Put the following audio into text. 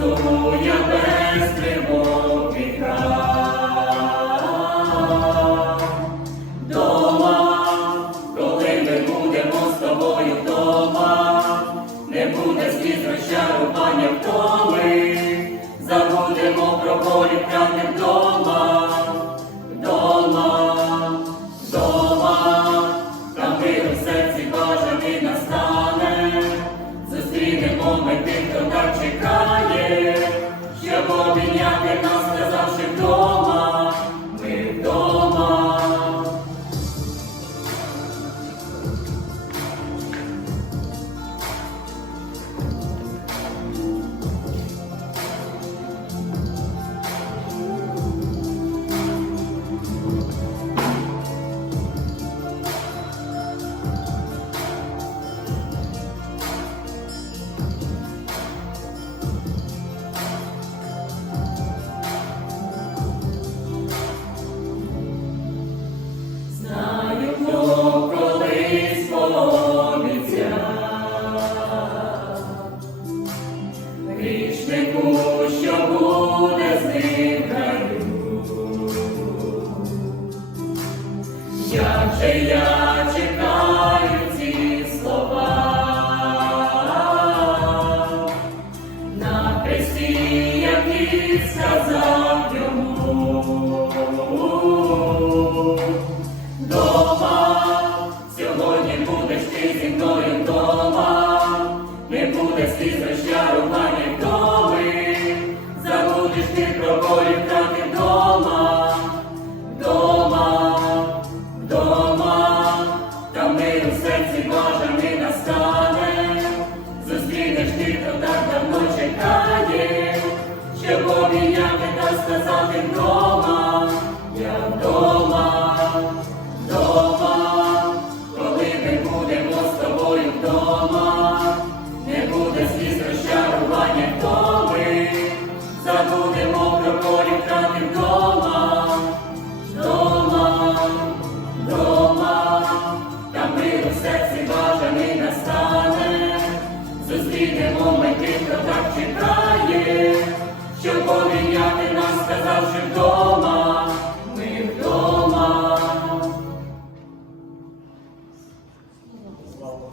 Hallelujah. Я чекаю ці слова на хресті, які сказав йому. Дома, сьогодні будеш ти зі мною вдома, не буде сліз розчарування вдоми, забудеш ти про болі у не настане, зустрінеш ти, хто так давно чекає, щоб обійняти та сказати вдома, я вдома. Дома,